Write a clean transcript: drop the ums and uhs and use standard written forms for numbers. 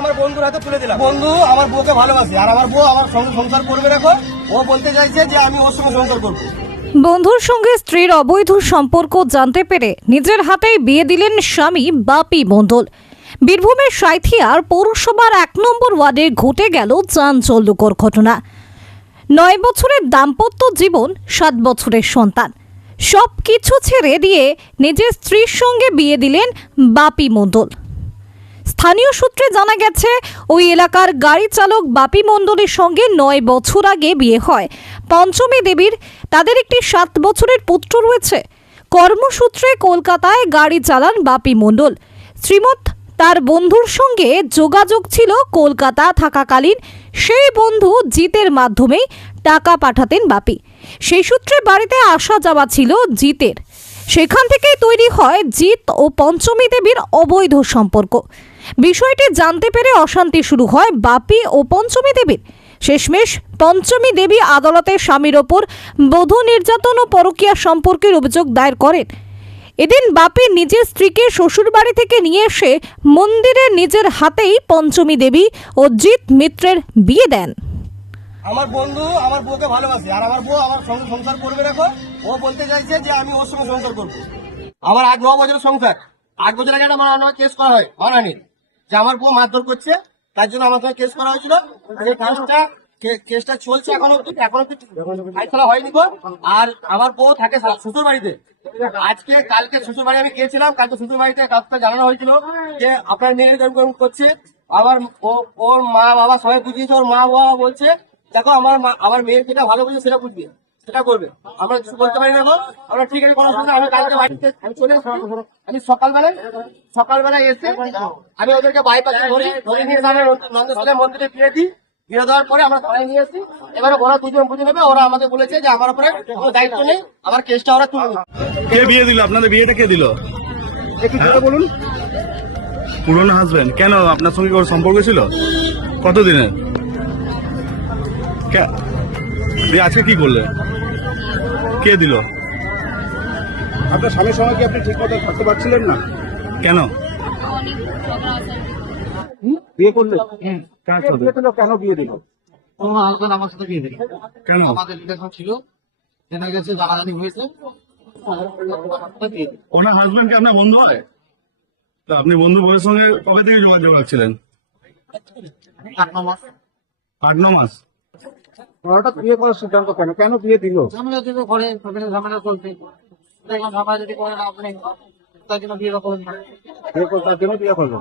আমার বন্ধুর হাতে তুলে দিলাম। বন্ধু আমার বউকে ভালোবাসে, আর আমার বউ আমার সঙ্গে সংসার করবে দেখো। ও বলতে চাইছে যে আমি ওর সঙ্গে সংসার করবো। বন্ধুর সঙ্গে স্ত্রীর অবৈধ সম্পর্ক জানতে পেরে নিজের হাতেই বিয়ে দিলেন স্বামী বাপি মণ্ডল। বীরভূমের সাঁইথিয়ার পৌরসভার 1 নম্বর ওয়ার্ডে ঘটে গেল চাঞ্চল্যকর ঘটনা। 9 বছরের দাম্পত্য জীবন, 7 বছরের সন্তান, সব কিছু ছেড়ে দিয়ে নিজের স্ত্রীর সঙ্গে বিয়ে দিলেন বাপি মণ্ডল। স্থানীয় সূত্রে জানা গেছে, ওই এলাকার গাড়ি চালক বাপি মণ্ডলের সঙ্গে 9 বছর আগে বিয়ে হয় পঞ্চমী দেবীর। তাদের একটি 7 বছরের পুত্র রয়েছে। কর্মসূত্রে কলকাতায় গাড়ি চালান বাপি মণ্ডল। শ্রীমৎ তার বন্ধুর সঙ্গে যোগাযোগ ছিল কলকাতা থাকাকালীন। সেই বন্ধু জিতের মাধ্যমেই টাকা পাঠাতেন বাপি। সেই সূত্রে বাড়িতে আসা যাওয়া ছিল জিতের। সেখান থেকেই তৈরি হয় জিত ও পঞ্চমী দেবীর অবৈধ সম্পর্ক। বিষয়টি জানতে পেরে অশান্তি শুরু হয় বাপি ও পঞ্চমী দেবীর। শেষমেশ পঞ্চমী দেবী আদালতে স্বামীর ওপর বধূ নির্যাতন ও পরকীয়া সম্পর্কের অভিযোগ দায়ের করেন। এদিন বাপি নিজের স্ত্রীকে শ্বশুরবাড়ি থেকে নিয়ে এসে মন্দিরে নিজের হাতেই পঞ্চমী দেবী ও জিত মিত্রের বিয়ে দেন। আমার বন্ধু আমার বউকে ভালোবাসে, আর আমার বউ আমার সঙ্গে সংসার করবে দেখো। ও বলতে চাইছে যে আমি ওর সঙ্গে সংসার করবো। আমার 8-9 বছরের সংসার। 8 বছর আগে আমার কেস করা হয় মানহানির, যে আমার বউ মারধর করছে, তার জন্য আমার সঙ্গে কেস করা হয়েছিল। সেই কেসটা চলছে এখনো ফাইসলা হয়নি গো। আর আমার বউ থাকে শ্বশুর বাড়িতে। কালকে শ্বশুর বাড়ি আমি গিয়েছিলাম। কালকে শ্বশুর বাড়িতে কাজটা জানানো হয়েছিল যে আপনার মেয়ের এরকম করছে। আবার ওর মা বাবা সবাই বুঝিয়েছে। ওর মা বাবা বলছে দেখো আমার মেয়ের যেটা ভালো বুঝে সেটা বুঝবে, সেটা করবে। আমরা কিছু বলতে পারি না। আমরা ঠিক আছে, কোনো সমস্যা। আমি কালকে বাড়িতে আমি চলে এসেছি। আমি সকালবেলায় এসে আমি ওদেরকে বাইপাসে ধরে নিয়ে নন্দেশ্বরের মন্দিরে ফিরে দিই। ফিরে দেওয়ার পরে আমরা থানায় নিয়ে এসেছি। এবারে ওরা দুজন বুঝে নেবে। ওরা আমাদের বলেছে যে আমার উপরে কোনো দায়িত্ব নেই, আমার কেসটা ওরা তুলে নেবে। কে বিয়ে দিল? আপনাদের বিয়েটা কে দিল? বলুন। পুরনো হাজবেন্ড। কেন, আপনার সঙ্গে ওর সম্পর্ক ছিল কতদিনের? আজকে কি করলে? কে দিল? আপনার স্বামীর সঙ্গে কি আপনি ঠিক মতো থাকতে পারছিলেন না? কেন বিয়ে করলে কেন বিয়ে দিল? আমার সাথে বিয়ে দিল। কেন? আমাদের রিলেশন ছিল, জানা গেছে জানাজানি হয়েছে। ওনার হাজবেন্ড কি আপনার বন্ধু হয়? তো আপনি বন্ধু বউয়ের সঙ্গে কবে থেকে যোগাযোগ রাখছিলেন? 8-9 মাস। 8-9 মাস। হঠাৎ বিয়ে করার সিদ্ধান্ত কেন বিয়ে দিল? ঝামেলা দিল ঘরে, ঝামেলা চলছে। দেখলাম ঝামেলা যদি করে লাভ নেই, তাই জন্য বিয়ে করলেন না। তার জন্য বিয়ে করলো।